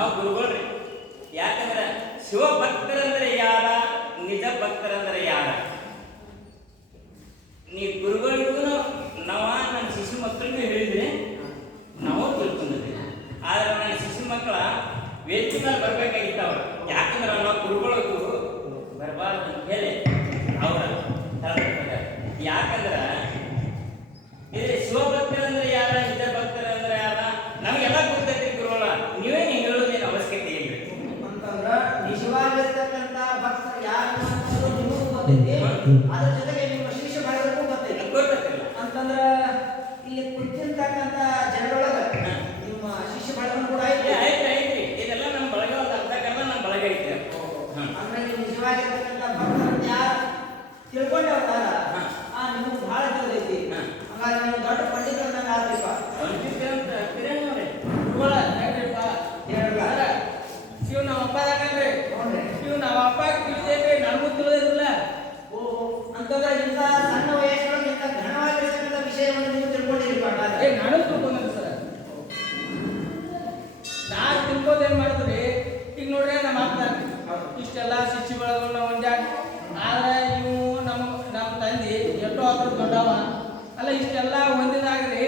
ನಾವು ಗುರುಗಳ್ರಿ. ಯಾಕಂದ್ರೆ ಶಿವ ಭಕ್ತರಂದ್ರೆ ಯಾರ, ನಿಜ ಭಕ್ತರಂದ್ರೆ ಯಾರ? ನೀ ಗುರುಗಳಿಗೂ ನನ್ನ ಶಿಶು ಮಕ್ಕಳಿಗೂ ಹೇಳಿದ್ರೆ ನಾವು ತಿಳ್ಕೊಂಡಿದ್ವಿ. ಆದ್ರೆ ನನ್ನ ಶಿಶು ಮಕ್ಕಳ ವೇದಿಕೆ ಮೇಲೆ ಬರ್ಬೇಕಾಗಿತ್ತು ಅವ್ರು. ಯಾಕಂದ್ರೆ ನಾವು ಗುರುಗಳಿಗೂ ಬರಬಾರ್ದು ಅಂತ ಹೇಳಿ ಅವ್ರ ಯಾಕಂದ್ರೆ ಇದು ಶಿವಭಕ್ತರಂದ್ರೆ ಯಾರ, ನಿಜ ಭಕ್ತರಂದ್ರೆ ಯಾರ ನಮಗೆಲ್ಲ ಗೊತ್ತೈತಿ ಗುರುಗಳ. ನೀವೇ ನೀವು ಹೇಳೋದೇನು ಅವಶ್ಯಕತೆ ಇಲ್ಲ ಅಂತಂದ್ರ ನಿಜವಾಗಿರ್ತಕ್ಕಂಥ ಭಕ್ತರು ಯಾರು ಅನ್ನೋದು ನಿಮಗೂ ಗೊತ್ತೈತಿ, ಅದ್ರ ಜೊತೆಗೆ ನಿಮ್ಮ ಶಿಷ್ಯ ಬಳಗಕ್ಕೂ ಗೊತ್ತೈತಿ. ಗೊತ್ತಿಲ್ಲ ಅಂತಂದ್ರ ಇಲ್ಲಿ ಕುಳಿತಿರ್ತಕ್ಕಂಥ ಜನರೊಳಗ ನಿಮ್ಮ ಶಿಷ್ಯ ಬಳಗ ಕೂಡ ಐತಿ. ಐತ್ರಿ. ಇದೆಲ್ಲ ನಮ್ಮ ಬಳಗ ಅರ್ಧಕ್ಕೆಲ್ಲ ನಮ್ಮ ಬಳಗ ಐತಿ. ಅಂದ್ರೆ ನೀವು ನಿಜವಾಗಿರ್ತಕ್ಕಂಥ ಭಕ್ತರು ಯಾರು ತಿಳ್ಕೊಂಡೆ ಹೋಗ್ತಾರ ನಿಮ್ಗೆ ಬಹಳ ತಿಳಿದೈತಿ. ಹಂಗಾದ್ರೆ ನೀವು ದೊಡ್ಡ ಪಂಡಿತರು ನಂಗೆ ಆದ್ರಿಪ್ಪ. ಶಿವ ನಮ್ಮ ಅಪ್ಪ ಯಾಕಂದ್ರೆ ಶಿವ ನಮ್ಮ ಅಪ್ಪ ತಿಳಿದೈತೆ, ನನಗೂ ತಿಳಿದಿಲ್ಲ. ಅಂತಂದ್ರೆ ಇಂಥ ಸಣ್ಣ ವಯಸ್ಸೊಳಗೆ ಇಂಥ ಘನವಾಗಿರ್ತಕ್ಕಂಥ ವಿಷಯವನ್ನು ನೀವು ತಿಳ್ಕೊಂಡಿರಿಪ್ಪ. ನಾನು ತಿಳ್ಕೊಂಡ್ರಿ ಸರ್. ನಾನು ತಿಳ್ಕೋದೇನ್ ಮಾಡಿದ್ರಿ, ಈಗ ನೋಡ್ರಿ ನಮ್ಮ ಅಪ್ಪ ಇಷ್ಟೆಲ್ಲ ಶಿಷ್ಯಗಳು ನಾವು ಒಂದ್ಯಾಕ, ಆದ್ರೆ ಇವು ನಮ್ಮ ತಂದೆ ಎಷ್ಟೋ ಅದ್ರ ದೊಡ್ಡವ ಅಲ್ಲ, ಇಷ್ಟೆಲ್ಲ ಒಂದಿನಾಗ್ರಿ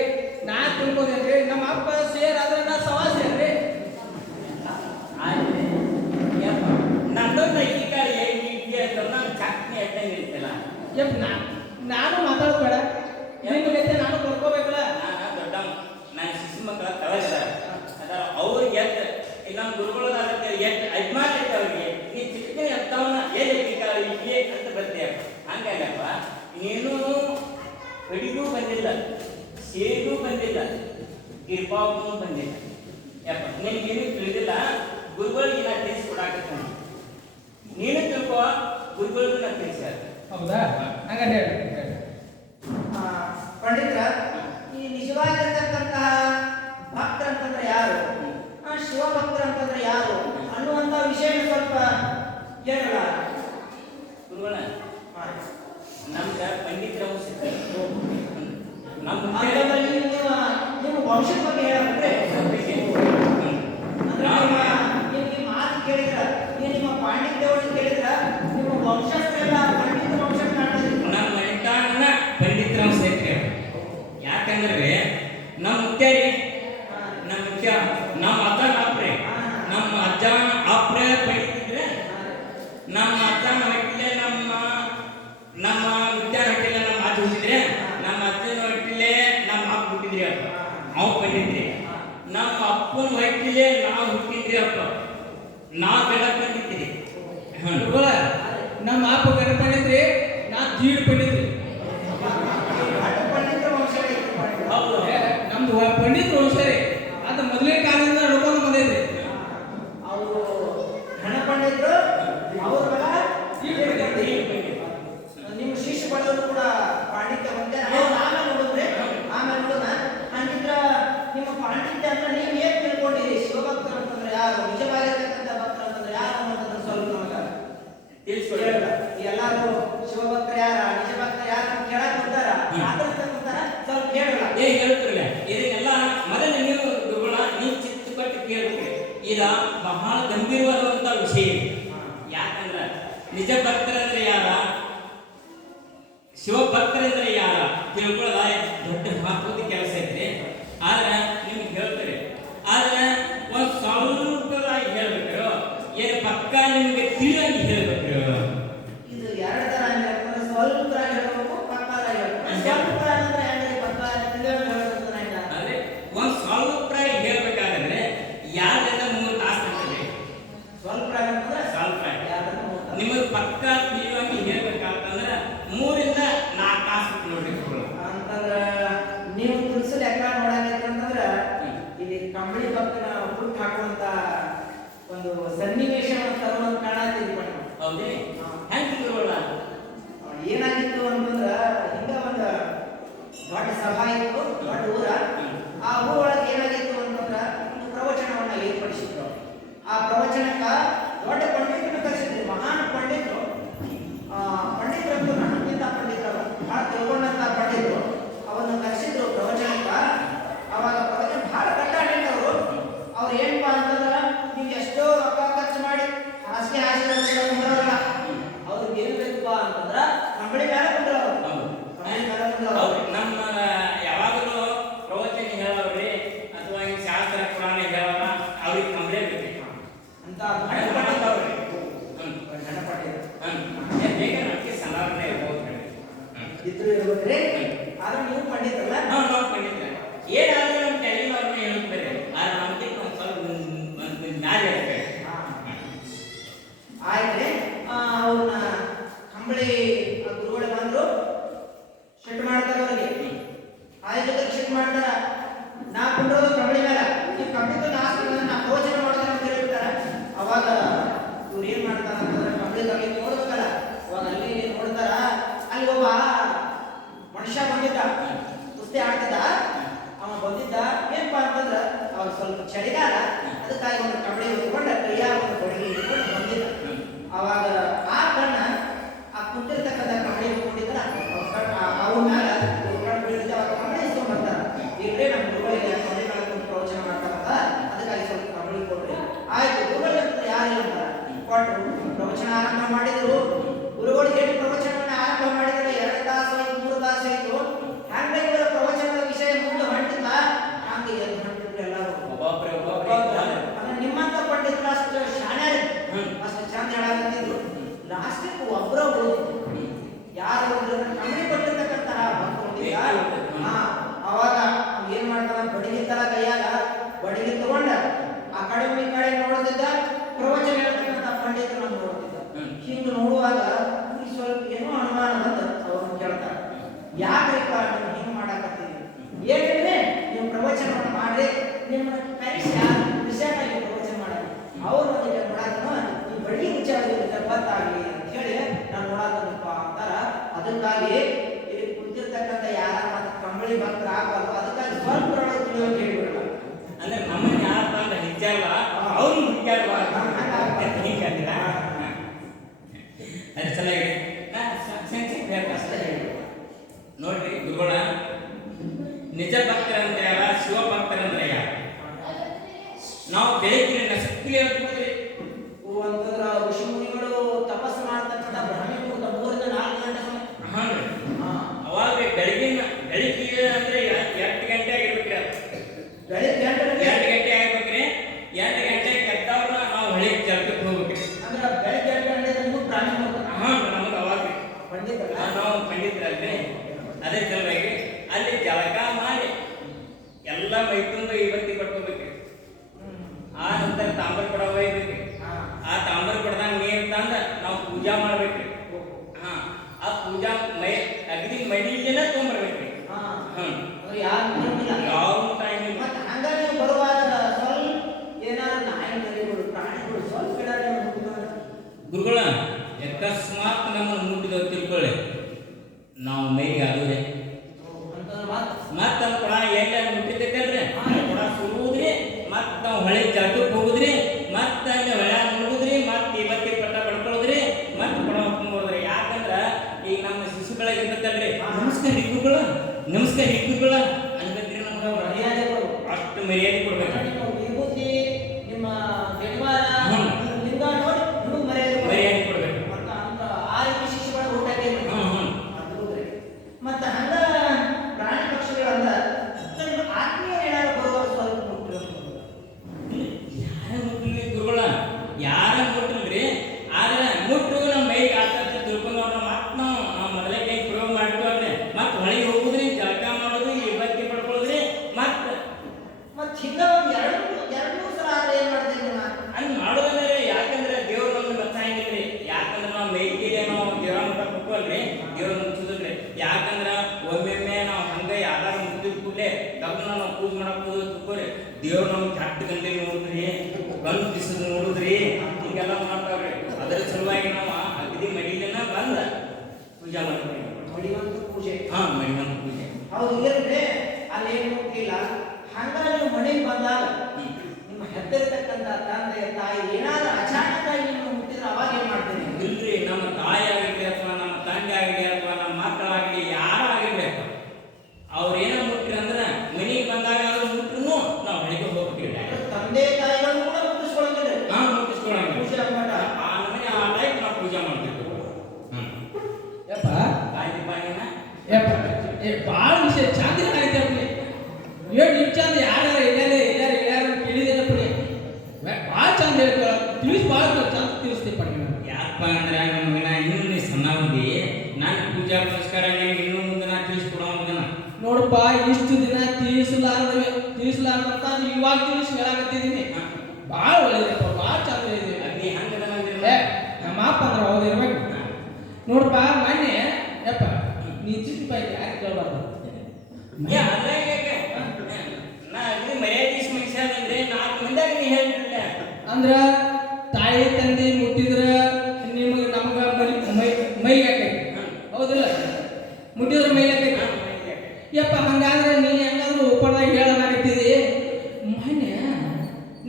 ನಾ ತಿಳ್ಕೋದೇನ್ರಿ. ನಮ್ಮ ಅಪ್ಪ ಸೇರ್ ಆದ್ರೆ ನಾ ಸವಾ ಸೇರ್ರಿ. ನಾನು ಮಾತಾಡ್ಬೇಡ, ನಿಮ್ಗೈತೆ ನಾನು ಕಲ್ಕೋಬೇಕಲ್ಲ. ದೊಡ್ಡ ನನ್ನ ಶಿಶು ಮಕ್ಕಳ ತಳಗಿದ ಅದಾರ ಅವ್ರಿಗೆ ನಮ್ಮ ಗುರುಗಳಾಗತ್ತೆ ಎಷ್ಟು ಅಭಿಮಾನ ಐತೆ ಅವ್ರಿಗೆ. ನೀ ಚಿಕ್ಕ ಎತ್ತವನ್ನ ಏಕೆ ಅಂತ ಬರ್ತೀಯ. ಹಂಗಾಗಪ್ಪ, ನೀನು ಕಡಿಗೂ ಬಂದಿಲ್ಲ, ಸೇರಿಗೂ ಬಂದಿಲ್ಲ, ಗಿರ್ಪಾವೂ ಬಂದಿಲ್ಲ. ಯಪ್ಪ ನಿನಗೇನು ತಿಳಿದಿಲ್ಲ, ಗುರುಗಳಿಗೆ ನಾ ತಿಳಿಸ್ಕೊಡಾಕತ್ತ. ನೀನು ತಿಳ್ಕೋ, ಗುರುಗಳಿಗೂ ನಾ ತಿಳಿಸ್ಯಾರ. ಹೌದಾ? ಹಂಗಾರೆ ಹೇಳಿ ಪಂಡಿತರ, ಈ ನಿಜವಾಗಿರ್ತಕ್ಕಂತಹ ಭಕ್ತರಂತಂದ್ರೆ ಯಾರು, ಶಿವಭಕ್ತರಂತಂದ್ರೆ ಯಾರು ಅನ್ನುವಂಥ ವಿಷಯ ಸ್ವಲ್ಪ ಹೇಳಲ್ಲ ಗುರುಗಳ. ನಮ್ಗೆ ಪಂಡಿತರ ನಿಮ್ಮ ವಂಶದ ಬಗ್ಗೆ ಹೇಳಂದ್ರೆ ನಿಮ್ಮ ಮಾತು ಕೇಳಿದ್ರ, ನಿಮ್ಮ ಪಾಂಡಿತ್ಯವನ್ನು ಕೇಳಿದ್ರ ನಿಮ್ಮ ವಂಶಸ್ಥರೆಲ್ಲ ಪಂಡಿತ ವಂಶ ಕಾಣ್ತದೆ. ನಮ್ಮ ಮನೆತಾನ ಪಂಡಿತರ ವಂಶ ಐತ್ರಿ. ಯಾಕಂದ್ರೆ ನಮ್ಮ ಮುಖ್ಯರಿ, ನಮ್ಮ ಅಜ್ಜನ ಅಪ್ರೆ, ನಮ್ಮ ಅಜ್ಜನ ಅಪ್ರೆ ಪಂಡಿತಿದ್ರೆ, ನಮ್ಮ ಅಜ್ಜನ ಹೊಟ್ಟಿಲೆ ನಮ್ಮ ಮುತ್ಯಾನ ಹೊಟ್ಟಿಲೆ ನಮ್ಮ ಅಜ್ಜ ಹುಟ್ಟಿದ್ರೆ, ನಮ್ಮ ಅಜ್ಜನ ಹೊಟ್ಟಿಲೆ ನಮ್ಮ ಅಪ್ಪ ಹುಟ್ಟಿದ್ರಿ ಅಪ್ಪ, ಅವು ಪಂಡಿತ್ರಿ. ನಮ್ಮ ಅಪ್ಪನ ಹೊಟ್ಟಿಲೆ ನಾವು ಹುಟ್ಟಿದ್ರಿ ಅಪ್ಪ, ನಾವು ಗಡ ಪಂಡಿತ್ರಿ. ನಮ್ಮ ಅಪ್ಪ ಗಡ ಪಂಡಿತ್ರಿ, ನಾ ಜೀಡ್ ಪಂಡಿತ್ರಿ. ನಮ್ದು ಪಂಡಿತ್ ವಂಶ ರೀ. ಅದು ಮೊದಲನೇ ಕಾಲದಿಂದ ನಡ್ಕೊಂಡು ಬಂದೈತ್ರಿ. ಅವರು ಘನ ಪಂಡಿತರು, ಅವ್ರ ನಿಮ್ಮ ಶಿಷ್ಯ ಬಳಗರು ಕೂಡ ಪಾಂಡಿತ್ಯ ಬಂದೆ. ಆಮೇಲೆ ನೋಡಿದ್ರೆ ಹಂಗಿದ್ರ ನಿಮ್ಮ ಪಾಂಡಿತ್ಯ ಅಂತ ನೀವು ಏನ್ ತಿಳ್ಕೊಂಡಿರಿ? ಶಿವಭಕ್ತರು ಅಂತಂದ್ರೆ ಯಾರು, ನಿಜವಾಗಿರ್ತಕ್ಕಂಥ ಭಕ್ತರು ಅಂತಂದ್ರೆ ಯಾರು ಅನ್ನೋದನ್ನ ಸ್ವಲ್ಪ ನಮಗ ತಿಳಿಸ್ಕೊಡಿ. ಎಲ್ಲಾರು ಶಿವಭಕ್ತರು ಯಾರ, ನಿಜ ಭಕ್ತರು ಯಾರ ಅಂತ ಕೇಳಕ್ ಬರ್ತಾರ, ಮಾತಾಡ್ತಾರ, ಸ್ವಲ್ಪ ಹೇಳಲ್ಲ. ಹೇಳ್ತಿರಲ್ಲ ಇದನ್ನೆಲ್ಲ ಮೊದಲು ನೀವು ಗುರುಗಳ ನೀವು ಚಿತ್ತಪಟ್ಟು ಕೇಳ್ತೀರಿ. ಇದು ಬಹಳ ಗಂಭೀರವಾದಂತ ವಿಷಯ. ಯಾಕಂದ್ರೆ ನಿಜ ಭಕ್ತರಂದ್ರೆ ಯಾರ, ಶಿವಭಕ್ತರಂದ್ರೆ ಯಾರ ತಿಳ್ಕೊಳ್ಳೋದ ದೊಡ್ಡ ಮಹತ್ವದ ಕೆಲಸ ಐತ್ರಿ. ಆದ್ರೆ ನಿಮ್ಗೆ ಹೇಳ್ತೀರಿ, ಆದ್ರೆ ಒಂದು ಸ್ವಲ್ಪದಾಗಿ ಹೇಳ್ಬೇಕ್ರು, ಏನು ಪಕ್ಕ ನಿಮ್ಗೆ ತಿಳಿಯಾಗಿ ಹೇಳ್ಬೇಕ್ರು. ಇದು ಎರಡು ತರ ಹೇಳ್ತಾರೆ, ಸ್ವಲ್ಪ ಹೇಳ್ಬೇಕು, ಪಕ್ಕದ ಹೇಳ್ಬೇಕು. ಸ್ವಲ್ಪ ಅಂದ್ರೆ ಪಕ್ಕ ಅದೇ ಒಂದು ಸ್ವಲ್ಪ ಹೇಳ್ಬೇಕಾದ್ರೆ ಯಾವ್ದೆಲ್ಲ 3 ತಾಸು ಆಗ್ತದೆ. ಸ್ವಲ್ಪ ಸ್ವಲ್ಪ ನಿಮಗೆ ಪಕ್ಕ ತಿಳಿಯುವಂಗೆ ಹೇಳ್ಬೇಕಾಗ್ತಂದ್ರೆ 3 ರಿಂದ 4 ತಾಸು ನೋಡ್ರಿ. ಅಂತಂದ್ರ ನೀವು ತುಳಸಲು ಎಕ್ಕ ನೋಡಂತಂದ್ರ ಇಲ್ಲಿ ಕಂಬಳಿ ಭಕ್ತನ ಹುಟ್ಟು ಹಾಕುವಂತ ಒಂದು ಸನ್ನಿವೇಶವನ್ನು ತರುವಂತ ಕಾಣತ್ತೀವಿ. ಹೌದೇ? ಹೆಂಗಿದ್ರಲ್ಲ ಏನಾಗಿತ್ತು ಅಂತಂದ್ರ ಹಿಂಗ ಒಂದು ದೊಡ್ಡ ಸಭಾ ಇತ್ತು, ದೊಡ್ಡ ಊರ. ಆ ಊರೊಳಗೆ ಏನಾಗಿತ್ತು ಅಂತಂದ್ರ ಒಂದು ಪ್ರವಚನವನ್ನ ಏರ್ಪಡಿಸಿದ್ರು. ಆ ಪ್ರವಚನಕ್ಕ ದೊಡ್ಡ ಪಂಡಿತರು ಕರೆಸಿದ್ರು, ಮಹಾನ್ ಪಂಡಿತರು. ಪಂಡಿತರಂತೂ ನನ್ನಕ್ಕಿಂತ ಪಂಡಿತರು, ಬಹಳ ತಿಳ್ಕೊಂಡಂತ ಪಂಡಿತರು. ಅವನ್ನ ಕರೆಸಿದ್ರು ಪ್ರವಚನಕ್ಕ. ಅವಾಗ ಪ್ರವಚನ ಬಹಳ ಕಟ್ಟಾಡಿದ್ರು. ಅವ್ರು ಏನಪ್ಪಾ ಅಂತಂದ್ರ, ನೀವು ಅಂತಂದ್ರೆ ಕಂಬಳಿ ನೋಡ್ಬೇಕಲ್ಲ, ಅವಾಗ ಅಲ್ಲಿ ಇಲ್ಲಿ ನೋಡ್ತಾರ. ಅಲ್ಲಿ ಒಬ್ಬ ಮನುಷ್ಯ ಬಂದಿದ್ದ, ಕುಸ್ತಿ ಆಡ್ತಿದ್ದ. ಅವ ಬಂದಿದ್ದ ಏನಪ್ಪಾ ಅಂತಂದ್ರ ಅವಾಗ ಸ್ವಲ್ಪ ಚಳಿಗಾಲ, ಅದಕ್ಕಾಗಿ ಒಂದು ಕಂಬಳಿ ಹೊತ್ಕೊಂಡು ಕೈಯಾಗ ಒಂದು ಬಡಗಿ ಹಿಡ್ಕೊಂಡು ಬಂದಿದ್ದ. ಅವಾಗ ಆ ಕಣ್ಣ ಆ ಕುಂತಿರ್ತಕ್ಕಂಥ ಕಂಬಳಿ ಹೊತ್ಕೊಂಡಿದ್ರ ಅವ್ರ ಮ್ಯಾಲ ಬೀಳಿದ ಕಂಬಳಿ ಇಸ್ಕೊಂಡ್ ಬರ್ತಾರ. ಇಲ್ಲೇ ನಮ್ಮ ಗುರುಗಳಿಗೆ ಕಂಬಳಿ ಮೇಲೆ ಕುಂತು ಪ್ರವಚನ ಮಾಡ್ತಾರಂತ, ಅದಕ್ಕಾಗಿ ಸ್ವಲ್ಪ ಕಂಬಳಿ ಕೊಡ್ರಿ. ಆಯ್ತು, ಗುರುಗಳ ಯಾರಿಲ್ಲ ಅಂತಾರ, ಕೊಟ್ಟರು. ಪ್ರವಚನ ಆರಂಭ ಮಾಡಿದ್ರು. ಗುರುಗಳು ಏನು ಪ್ರವಚನವನ್ನ ಆರಂಭ ಮಾಡಿದ್ರೆ 2 ತಾಸು ಆಯ್ತು, 3 ತಾಸು ಆಯ್ತು. ಹಂಗ ಇವರ ಪ್ರವಚನದ ವಿಷಯ ಮುಂದೆ ಹೊಂಟಿಲ್ಲ, ಹಂಗೆ ಎದ್ದು ಹೊಂಟಿದ್ರು ಎಲ್ಲರೂ. ನಿಮ್ಮಂತ ಪಂಡಿತರು ಅಷ್ಟು ಶಾಣ್ಯಾರ, ಅಷ್ಟು ಚಂದ ಹೇಳಾಕತ್ತಿದ್ರು. ಲಾಸ್ಟಿಗೆ ಒಬ್ಬರ ಉಳಿದಿದ್ರು. ಯಾರು ಕಂಬಳಿ ಕೊಟ್ಟಿರ್ತಕ್ಕಂಥ ಬಂದ್ಕೊಂಡಿದ್ದ. ಅವಾಗ ಏನ್ ಮಾಡ್ತಾನ, ಬಡಗಿ ತರ ಕೈಯಾಗ ಬಡಗಿ ತಗೊಂಡ ಆ ಕಡೆ ಈ ಕಡೆ ನೋಡ್ತಿದ್ದ. ಪ್ರವಚನ ಹೇಳ್ತಕ್ಕಂಥ ಪಂಡಿತರು ನೋಡ್ತಿದ್ದ. ಹಿಂಗ ನೋಡುವಾಗ ಸ್ವಲ್ಪ ಏನೋ ಅನುಮಾನ ಬಂದ ಅವ್ರನ್ನ ಕೇಳ್ತಾರ, ಯಾಕ್ರಿಪ್ಪ ನೀವು ಹಿಂಗ್ ಮಾಡಾಕತ್ತೀರಿ? ಏನಿದ್ರೆ ನೀವು ಪ್ರವಚನವನ್ನು ಮಾಡ್ರಿ, ನಿಮ್ಮನ್ನ ಕನಿಷ್ಠ ವಿಷಯಕ್ಕಾಗಿ ಪ್ರವಚನ ಮಾಡಿ ಅವ್ರು ಅದಕ್ಕೆ ನೋಡಾಕನು ಈ ಬಡ್ಡಿ ವಿಚಾರ ಗೊತ್ತಾಗ್ಲಿ ಅಂತ ಹೇಳಿ ನಾನು ನೋಡಾಕನಪ್ಪ ಅಂತಾರ. ಅದಕ್ಕಾಗಿ ಇಲ್ಲಿ ಕುಂತಿರ್ತಕ್ಕಂಥ ಯಾರ ಮತ್ತೆ ಕಂಬಳಿ ಭಕ್ತರ ಆಗಬಾರ್ದು, ಅದಕ್ಕಾಗಿ ಸ್ವಲ್ಪ ತಿಳಿಯೋಕೆ ಹೇಳಿಬಿಡಲ್ಲ. ಅಂದ್ರೆ ನಮ್ಮನ್ನ ಯಾರಪ್ಪ ಅಂತ ಹೆಚ್ಚಲ್ಲ, ಅವ್ರು ಮುಖ್ಯಲ್ವಾ ಅದ್ರ ಸಲುವಾಗಿ ನೋಡ್ರಿ ಗುರುಗಳ ನಿಜ ಭಕ್ತರಂದ್ರೆ ಯಾರ, ಶಿವ ಭಕ್ತರಂದ್ರೆ ಯಾರ? ನಾವು ಬೆಳಕಿನ ಶಕ್ತಿ ಅಂತಂದ್ರ ಋಷಿ ಮುನಿಗಳು ತಪಸ್ಸು ಮಾಡ್ತಕ್ಕಂಥ ಬ್ರಹ್ಮಿ ಮುಹೂರ್ತ 3 ರಿಂದ 4 ಗಂಟೆ ಸಮಯ. ಅವಾಗ ಬೆಳಿಗ್ಗೆ ಅಂದ್ರೆ 8 ಗಂಟೆ ಆಗಿರ್ಬೇಕ್ರಿ. ಬೆಳಿಗ್ಗೆ 2 ಗಂಟೆ ಆಗ್ಬೇಕ್ರಿ. 2 ಗಂಟೆಗೆ ಎದ್ದವ್ರನ್ನ ನಾವು ಹೊಳಿಗೆ ಜಳಕಕ್ಕೆ ಹೋಗ್ಬೇಕ್ರಿ. ಅಂದ್ರೆ ಬೆಳಿಗ್ಗೆ 2 ಗಂಟೆ ಪ್ರಾಣಿ ನಮ್ಗೆ ಅವಾಗ ನಾವು ಪಂಡಿತರಲ್ರಿ. ಅದೇ ಸಲುವಾಗಿ ಅಲ್ಲಿ ಜಳಕ ಮಾಡಿ ಎಲ್ಲ ಮೈತುಂಬ ಇವತ್ತಿ ಕೊಟ್ಕೋಬೇಕ್ರಿ. ಆ ನಂತರ ತಾಂಬರ್ ಕೊಡ ಒಯ್ಬೇಕ್ರಿ. ಆ ತಾಂಬರ್ ಕೊಡದಾಗ ನೀರು ತಂದ ನಾವು ಪೂಜಾ ಮಾಡ್ಬೇಕ್ರಿ. ಆ ಪೂಜಾ ಅಗ್ನಿ ಮೈಲಿನ ತೊಗೊಂಬರ್ಬೇಕ್ರಿ. ಯಾವ ಟೈಮ್ ಹಂಗ ನೀವು ಬರುವಾಗ ಸ್ವಲ್ಪ ಏನಾದ್ರು ನಾಯಿ ಮರಿಗಳು ಪ್ರಾಣಿಗಳು ಸ್ವಲ್ಪ ಗುರುಗಳ ಅಕಸ್ಮಾತ್ ನಮ್ಮನ್ನು ಮುಟ್ಟಿದ ತಿಳ್ಕೊಳ್ಳಿ, ನಾವು ಮೈಗೆ ಆಗೋದೆ ಮತ್ತೆ ಕೊಡ ಎಲ್ಲ ಮುಟ್ಟಿದ್ದಲ್ರಿ, ಕೊಡ ಸುರುವುದ್ರಿ, ಮತ್ತೆ ನಾವು ಹೊಳೆ ಜಳಕಕ್ಕೆ ಹೋಗುದ್ರಿ, ಮತ್ತೆ ಅಲ್ಲಿ ಹೊಳೆ ಮುಳುಗುದ್ರಿ, ಮತ್ತೆ ಇವತ್ತಿ ಪಟ್ಟ ಪಡ್ಕೊಳ್ಳೋದ್ರಿ, ಮತ್ತೆ ಕೊಡ ಹೊತ್ಕೊಂಡ್ಬರ್ದ್ರಿ. ಯಾಕಂದ್ರ ಈಗ ನಮ್ಮ ಶಿಶುಗಳಿಗೆ ಇರ್ತಲ್ರಿ, ನಮಸ್ಕಾರ ಗುರುಗಳ, ನಮಸ್ಕಾರ ಗುರುಗಳ ಅನ್ಬೇಕ್ರಿ. ನಮ್ಗೆ ಮರ್ಯಾದೆ ಅಷ್ಟು ಮರ್ಯಾದೆ ಕೊಡ್ಬೇಕು. ವಿಭೂತಿ ನಿಮ್ಮ ಜನಿವಾರ ಲಿಂಗ ನೋಡಿ ನಿಮಗೆ ಮರ್ಯಾದೆ ಕೊಡ್ಬೇಕು. ಆ ರೀತಿ ಶಿಶುಗಳ ಊಟಕ್ಕೆ ಮತ್ತೆ ಹಂಗ ಪ್ರಾಣಿ ಪಕ್ಷಿಗಳಂದ ಆತ್ಮೀಯ ಏನಾದ್ರು ಬರುವಾಗ ಸ್ವಲ್ಪ ಯಾರ ಮುಟ್ಲಿ ಗುರುಗಳ, ಯಾರ ಮುಟ್ಲ್ರಿ. ಆದ್ರೆ ಮುಟ್ಟು ನಮ್ಮ ಮೈಗೆ ಆತ ತಿಳ್ಕೊಂಡು ಮತ್ತೆ ನಾವು ಮೊದಲೇ ಪ್ರಯೋಗ ಮಾಡ್ತೀವಲ್ರಿ, ಮತ್ತೆ ಹೊಳಿಗೆ ಹೋಗುದ್ರಿ, ಜಳಕ ಮಾಡೋದು, ಇವತ್ತಿ ಪಡ್ಕೊಳ್ಳೋದ್ರಿ, ಮತ್ತೆ ಹಿಂಗ ಒಂದು 2-3 ಸಲ ಆದ್ರೆ ಏನ್ ಮಾಡ್ತೀವಿ ಹಂಗೆ ಮಾಡೋದಲ್ರಿ. ಯಾಕಂದ್ರೆ ದೇವ್ರು ನಮ್ಗೆ ಗೊತ್ತಾಗಿಲ್ರಿ. ಯಾಕಂದ್ರೆ ನಾವು ಮೈಗೆ ನಾವು ದೇವ್ರ ಮುಟ್ಟ ಕೊಟ್ಟವಲ್ರಿ, ದೇವ್ರ ಮುಚ್ಚುದ್ರಿ. ಯಾಕಂದ್ರೆ ಒಮ್ಮೊಮ್ಮೆ ನಾವು ಹಂಗೆ ಯಾರು ಮುಟ್ಟಿದ ಕೂಡಲೇ ಗಮನ ನಾವು ಪೂಜೆ ಮಾಡಕ್ ತಿಳ್ಕೊರಿ, ದೇವ್ರು ನಮ್ಗೆ 8 ಗಂಟೆ ನೋಡಿದ್ರಿ, ಗಂಡು ಬಿಸಿದು ನೋಡಿದ್ರಿ, ಹಿಂಗೆಲ್ಲ ಮಾಡ್ತಾವ್ರಿ. ಅದರ ಸಲುವಾಗಿ ನಾವು ಅಗದಿ ಮಡಿಲಿನ ಬಂದ ಪೂಜೆ ಮಾಡ್ತೀವಿ. ಮಡಿವಂತ ಪೂಜೆ. ಮಡಿವಂತ ಪೂಜೆ ಹೌದು. ಇರ್ರಿ ಅಲ್ಲಿ ಏನು ಮುಟ್ಟಿಲ್ಲ. ಹಂಗ ನೀವು ಮನೆಗೆ ಬಂದಾಗ ನಿಮ್ಮ ಹೆತ್ತರಿರ್ತಕ್ಕಂಥ ತಂದೆ ತಾಯಿ ಏನಾದ್ರೂ ಅಚಾನಕ್ಕಾಗಿ ನೀವು ಮುಟ್ಟಿದ್ರೆ ಅವಾಗ ಏನ್ ಮಾಡ್ತೀರಿ? ಇಲ್ರಿ, ನಮ್ಮ ತಾಯಿ ಆಗಿರ್ಲಿ ಅಥವಾ ನಮ್ಮ ತಂದೆ ಆಗಿರ್ಲಿ ಅಥವಾ ನಮ್ಮ ಮಕ್ಕಳಾಗಲಿ ಯಾರಾಗಿರ್ಬೇಕು, ಅವ್ರು ಏನೋ ಮುಟ್ರಿ ಅಂದ್ರೆ ಮನೆಗೆ ಬಂದಾಗ ಅವ್ರು ಮುಟ್ರು ನಾವು ಹೊಳಿಗೆ ಹೋಗ್ತೀವಿ. ತಂದೆ ತಾಯಿಗಳು ಕೂಡ ಮುಟ್ಟಿಸ್ಕೊಳ್ಳೋದಿಲ್ಲ. ಮುಟ್ಟಿಸ್ಕೊಳ್ಳೋಣ ಪೂಜೆ ಆಗ್ಬೇಡ. ಆ ಟೈಪ್ ನಾವು ಪೂಜೆ ಮಾಡ್ತೀವಿ. ಯಪ್ಪ ಬಾಯಿನ ಭಾಳ ವಿಷಯ ಚಂದ ಆಗೈತೆ ಅಪ್ಪಿ. ನೀವು ಚಂದ ಯಾರು ಕೇಳಿದೇನಪ್ಪಿ, ಭಾಳ ಚಂದ ಹೇಳ್ತೀವಿ. ತಿಳಿಸಿ ಭಾಳ ಚಂದ ತಿಳಿಸ್ತೀವಿ ಪಡಿ. ಯಾಕಪ್ಪ ಅಂದ್ರೆ ನಮ್ಗೆ ಇನ್ನೂ ಸಣ್ಣ ಮಂದಿ, ನಾನು ಪೂಜಾ ಪುರಸ್ಕಾರ ನಿಮ್ಗೆ ಇನ್ನೂ ಮುಂದೆ ನಾ ತಿಳಿಸ್ಕೊಡೋದನ್ನ ನೋಡಪ್ಪ. ಇಷ್ಟು ದಿನ ತಿಳಿಸಲಾರ್ದಂತ ಇವಾಗ ತಿಳಿಸಿ ಹೇಳಾಕತ್ತಿದ್ದೀನಿ. ಭಾಳ ಒಳ್ಳೇದಪ್ಪ, ಭಾಳ ಚಂದ ಹೇಳಿದೀವಿ. ಅಗ್ನಿ ಹಂಗದ ನಮ್ಮ ಅಪ್ಪ ಅಂದ್ರೆ ಹೌದು ಇರ್ಬೇಕು. ನೋಡಪ್ಪ ಮೊನ್ನೆ ಯಪ್ಪ ನೀ ಚಿಕ್ಕ ಬಾಯಿ ಯಾಕೆ ಕೇಳಬಾರ್ದು? ನಾ ಅಗ್ನಿ ಮರ್ಯಾದೆ ಮನುಷ್ಯ ಅಂದ್ರೆ 4 ಮಂದಿಯಾಗ ನೀ ಹೇಳ್ಬಿಡ್ಲ ಅಂದ್ರ ತಾಯಿ ತಂದೆ ಮುಟ್ಟಿದ್ರ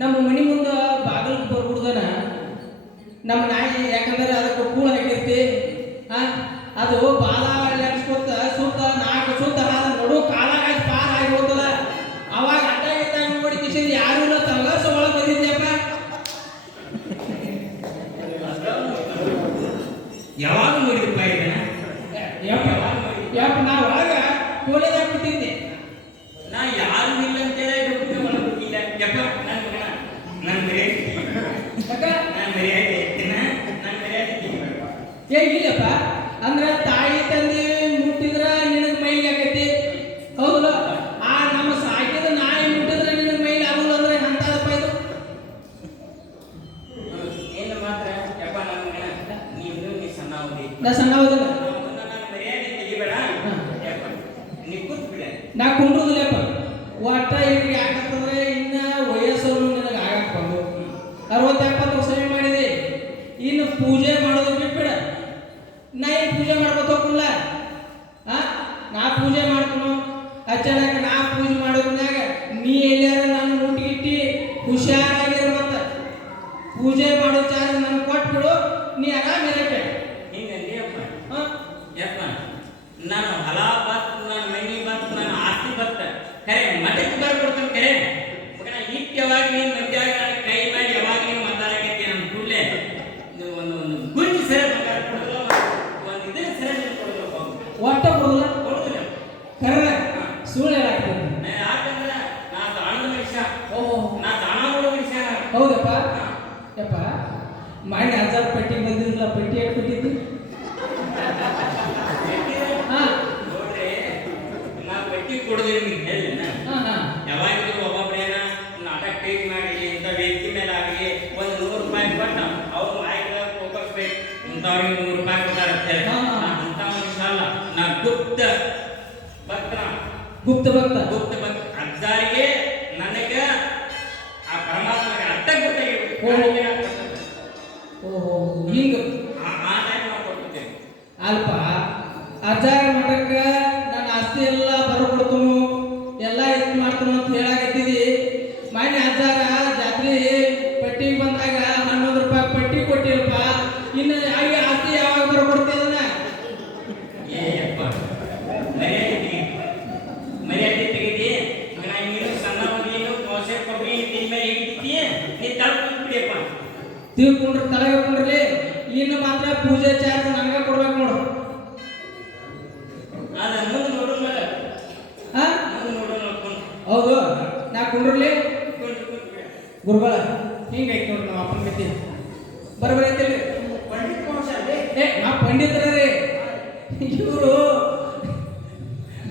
ನಮ್ಮ ಮನೆ ಮುಂದೆ ಬಾಗಿಲು ಬರ್ಬಿಡ್ದನ ನಮ್ಮ ನಾಯಿ, ಯಾಕಂದ್ರೆ ಅದಕ್ಕೆ ಕೂಳ ಹಾಕಿರ್ತಿ ಅದು ಬಾಲ ಎಡ್ಸ್ಕೊತ ಸುತ್ತ 4 ಸುತ್ತ ನೋಡು ಕಾಲಾಗ ಪಾರ ಆಗಿ ಹೋಗ್ತದ. ಅವಾಗ ಅಡ್ಡ ಇದ್ದಾಗ ನೋಡಿ ಕಿಶನ್ ಯಾರು ಇಲ್ಲ ತಲಗಸ ಒಳಗೆ ಬಂದಿದ್ಯಪ್ಪ. ಯಾವಾಗ ನೋಡಿದಪ್ಪ ಇದನ್ನ? ಯಪ್ಪ ನಾ ಒಳಗ ಕೋಲೆದಾಗ ಬಿಟ್ಟಿದ್ದೆ. ನಾ ಯಾರು ಇಲ್ಲ ಅಂತೇಳಿ ಒಳಗೆ ಬಿಟ್ಟಿಲ್ಲ. ಯಪ್ಪ ನನ್ನ ಮರ್ಯಾದೆ ನನ್ನ ಮರ್ಯಾದೆ ಎತ್ತಿನ ನನ್ನ ಮರ್ಯಾದೆ ತೆಗಿಬೇಡ. ಇಲ್ಲಪ್ಪ ಅಂದ್ರ ತಾಯಿ ತಂದೆ ಮುಟ್ಟಿದ್ರ ನಿನಗೆ ಮೈಲಿ ಆಗೈತಿ, ಹೌದಲ್ಲ? ಆ ನಮ್ಮ ಸಾಕಿದ ನಾಯಿ ಮುಟ್ಟಿದ್ರೆ ನಿನಗೆ ಮೈಲಿ ಆಗುಲ್ಲ ಅಂದ್ರೆ ಅಂತದಪ್ಪ ಇದು. ಏನು ಮಾತ್ರ ಯಪ್ಪ ನನ್ನ ನೀ ಸಣ್ಣ ಹೋಗಿ ನಾ ಸಣ್ಣ ಹೋದಲ್ಲ, ನನ್ನ ಮರ್ಯಾದೆ ತೆಗಿಬೇಡ. ಯಪ್ಪ ನೀ ಕೂತ್ ಬಿಡ. ನಾ ಕುಂಡ್ರುದಿಲ್ಲಪ್ಪ. ಒಟ್ಟ ಈಗ ಯಾಕಂತಂದ್ರೆ ಇನ್ನ ವಯಸ್ಸನ್ನು ನಿನಗೆ ಆಗಕ್ ಬಂದು 60-70 ವರ್ಷ ಮಾಡಿದೆ. ಇನ್ನು ಪೂಜೆ ಮಾಡೋದು ಬಿಟ್ಬಿಡ. ನಾ ಏನು ಪೂಜೆ ಮಾಡ್ಕೊತ ಹೋಗಲ್ಲ. ನಾ ಪೂಜೆ ಮಾಡ್ಕೊನು ಅಚಾನಕ್ ನಾ ಪೂಜೆ ಮಾಡೋದ್ರಾಗ ನೀ ಎಲ್ಲಾರ ನನ್ನ ಮುಟ್ಟಿಗಿಟ್ಟಿ ಹುಷಾರಾಗಿರ. ಮತ್ತೆ ಪೂಜೆ ಮಾಡೋ ಚಾರ್ಜ್ ನನ್ಗೆ ಕೊಟ್ಬಿಡು, ನೀ ಆರಾಮ ಇರಕ್ಕೆ. ಹಿಂಗಂದಿ ಯಪ್ಪ. ಯಪ್ಪ ನಾನು ಹೊಲ ಬತ್, ನನ್ನ ಮನೆ ಬತ್, ನನ್ನ ಆಸ್ತಿ ಬತ್ತ, ಖರೆ ಮಠಕ್ಕೆ ಬರ್ಕೊಡ್ತಾನೆ. ಖರೆ ಮಗನ ಇಟ್ಟ ನೀನು ಮಧ್ಯಾಗ ನನಗೆ ಕೈ ಮಾಡಿ ಯಾವಾಗ ನೀನು ಮಾತಾಡಕೈತಿ ನಮ್ಮ ಕೂಡಲೇ ಒಂದು ಗುಂಜಿ ಸರ ಬಂಗಾರ ಕೊಡೋದು, ಒಂದು ಇದನ್ನ ಸರ ಕೊಡೋದು ಒಟ್ಟ ಕೊಡಲ್ಲ ಕೊಡೋದಿಲ್ಲ. ಕರ್ರ ಸುಳ್ಳು ಹೇಳಾಕ್ತದೆ. ಯಾಕಂದ್ರೆ ನಾ ದಾಣದ ಮನುಷ್ಯ, ಓಹೋ ನಾ ದಾಣ ಮಾಡೋ ಮನುಷ್ಯ. ಹೌದಪ್ಪ. ಯಪ್ಪ ಮಾಡಿ 1000 ಪಟ್ಟಿ ಬಂದಿರಲಿಲ್ಲ, ಪಟ್ಟಿ ಎಷ್ಟು ಕೊಟ್ಟಿದ್ದು? ನೋಡ್ರಿ ನಾ ಪಟ್ಟಿ ಕೊಡೋದಿಲ್ಲ ನಿಮ್ಗೆ ಹೇಳಿನ. ಯಾವಾಗಿದ್ರು ಒಬ್ಬೊಬ್ಬರೇನ ನಾಟಕ ಟೇಕ್ ಮಾಡಿ ಇಂಥ ವೇದಿಕೆ ಮೇಲೆ ಆಗಲಿ ಒಂದು 100 ರೂಪಾಯಿ ಕೊಟ್ಟ ಅವ್ರು ಮಾಹಿತಿ ಹೋಗ್ಬೇಕು, ಇಂಥವ್ರಿಗೆ 100 ರೂಪಾಯಿ ಕೊಡ್ತಾರೆ ಅಂತೇಳಿ. ಅಂತ ಮನುಷ್ಯ ಅಲ್ಲ, ನಾ ಗುಪ್ತ ಭಕ್ತ. ಗುಪ್ತ ಭಕ್ತ. ಗುಪ್ತ ಭಕ್ತ ಅಜ್ಜಾರಿಗೆ ನನಗೆ ಆ ಪರಮಾತ್ಮಗೆ ಅರ್ಥ ಗೊತ್ತಾಗಿರ್ಬೇಕು. ಓಹೋ ಹಿಂಗ ಆ ಟೈಮ್ ನಾವು ಕೊಡ್ತೇವೆ. ಅಲ್ಪ ಅಜ್ಜಾರ ಮಠಕ್ಕೆ ನನ್ನ ಆಸ್ತಿ ಎಲ್ಲ ಬರ್ಕೊಡ್ತನು, ಎಲ್ಲ ಇದು ಮಾಡ್ತಾನು ಅಂತ ಹೇಳಾಕತ್ತಿದಿ. ಮಾನ್ಯ ಅಜ್ಜಾರ ಜಾತ್ರೆ ಪಟ್ಟಿಗೆ ಬಂದಾಗ 11 ರೂಪಾಯಿ ಪಟ್ಟಿ ಕೊಟ್ಟಿಲ್ಪ. ಇನ್ನು ಆಗಿ ಆಸ್ತಿ ಯಾವಾಗ ಬರ್ಕೊಡ್ತೀದನ? ಏಯಪ್ಪ ಮರ್ಯಾದೆ ತೆಗಿತಿ. ನೀನು ಸಣ್ಣ ನೀನು ದೋಸೆ ಕೊಬ್ಬರಿ ತಿಂದ ಮೇಲೆ ಹಿಡಿತೀಯ, ನೀ ತಳ್ಕೊಂಡ್ಬಿಡಿಯಪ್ಪ. ತಿಳ್ಕೊಂಡ್ರೆ ತಲೆಗೆ ಹಾಕೊಂಡ್ರಿ. ಇನ್ನು ಮಾತ್ರ ಪೂಜೆ ಚಾರ್ಜ್ ನನಗೆ ಕೊಡ್ಬೇಕು ನೋಡು. ಅದ ಮುಂದೆ ನೋಡೋ ಮೇಲೆ ಮುಂದೆ ನೋಡೋ ನೋಡ್ಕೊಂಡು ಹೌದು. ನಾ ಕುಂಡ್ರಲಿ ಗುರುಗಳ ಹಿಂಗೈತಿ ನೋಡ್ರಿ ನಮ್ಮ ಅಪ್ಪನ ಗತಿ. ಬರಬರಿ ಐತಿಲ್ರಿ? ಪಂಡಿತ ವಂಶ ಅಲ್ರಿ? ನಾ ಪಂಡಿತರ ರೀ. ಇವರು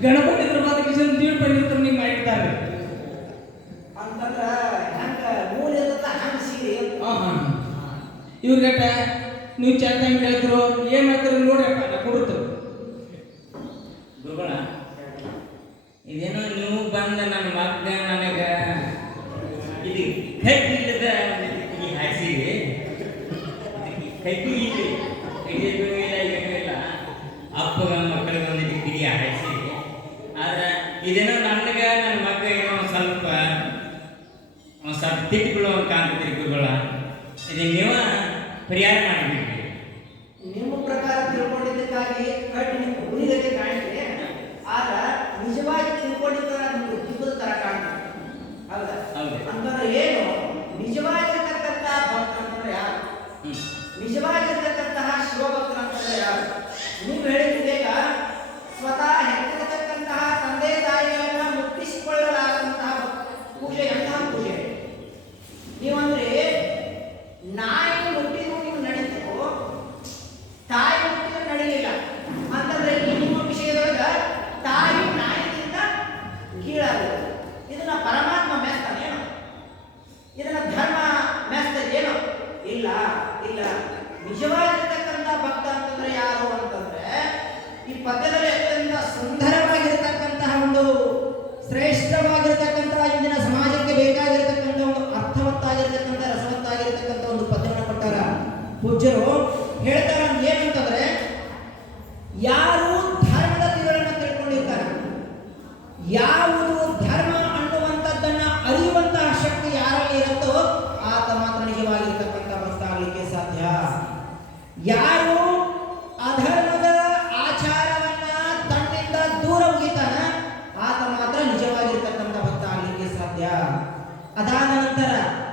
ಗಣಪತಿದ್ರ ಮಾತ್ರ ಕಿಶನ್ ದೀಡ್ ಪಂಡಿತರು ನೀವು ಮಾಡಿರ್ತಾರೆ ಅಂತಂದ್ರ ಹೆಂಗ ಮೂಲ ಇರ್ತದ ಹಂಗ ಸೀರೆ. ಇವ್ರಿಗಟ್ಟ ನೀವು ಚೆನ್ನಾಗಿ ಹೇಳ್ತಿರೋ ಏನ್ ಮಾಡ್ತಿರೋ ನೋಡ್ರಪ್ಪ, ನಾ ಕೊಡುತ್ತೆ. ಗುರುಗಳ ಇದೇನೋ ನೀವು ಬಂದ ನನ್ನ ಮಗ ನನಗೆ ಇದು ಕೈಗಿಲ್ಲದ ಈ ಹಾಸಿಗೆ ಕೈಗೂ ಇಲ್ಲಿ ಕೈಗೂ ಇಲ್ಲ ಏನೂ ಇಲ್ಲ. ಅಪ್ಪಗ ಮಕ್ಕಳಿಗೆ ಒಂದು ಡಿಗ್ರಿ ಹಾಸಿಗೆ. ಆದ್ರೆ ಇದೇನೋ ನನಗೆ ನನ್ನ ಮಗ ಏನೋ ಒಂದು ಸ್ವಲ್ಪ ತಿಟ್ಟಿಗಳು ಅಂತ ಕಾಣ್ತೈತಿ ಗುರುಗಳ. ಇದು ನೀವು ಪರಿಹಾರ ಮಾಡಿಬಿಡ್ರಿ. ನಿಮ್ಮ ಪ್ರಕಾರ ತಿಳ್ಕೊಂಡಿದ್ದಕ್ಕಾಗಿ ಕಟ್ಟಿ ನಿಮ್ಮ ಹುಲಿಗತೆ ಕಾಣ್ತೀರಿ. ಆದ್ರ ನಿಜವಾಗಿ ತಿಳ್ಕೊಂಡಿದ್ದ ನಿಮ್ಗೆ ದಿಬ್ಬದ ತರ ಕಾಣ್ತೀರಿ. ಹೌದಾ? ಹೌದು. ಅಂತಂದ್ರೆ ಏನು ನಿಜವಾಗಿರ್ತಕ್ಕಂತಹ ಭಕ್ತ ಅಂತಂದ್ರೆ ಯಾರು? ನಿಜವಾಗಿರ್ತಕ್ಕಂತಹ ಶಿವಭಕ್ತರಂತಂದ್ರೆ ಯಾರು? ನೀವು ಹೇಳಿದ್ದೀಗ ಸ್ವತಃ ಹೆತ್ತಿರತಕ್ಕಂತಹ ತಂದೆ ತಾಯಿಗಳನ್ನ ಮುಟ್ಟಿಸಿಕೊಳ್ಳಲಾದಂತಹ ಪೂಜೆ. ಎಂತಹ ಪೂಜೆ? ನೀವಂದ್ರೆ ನಾಯಿ ಮುಟ್ಟಿದ್ರು ನೀವು ನಡೀತಾ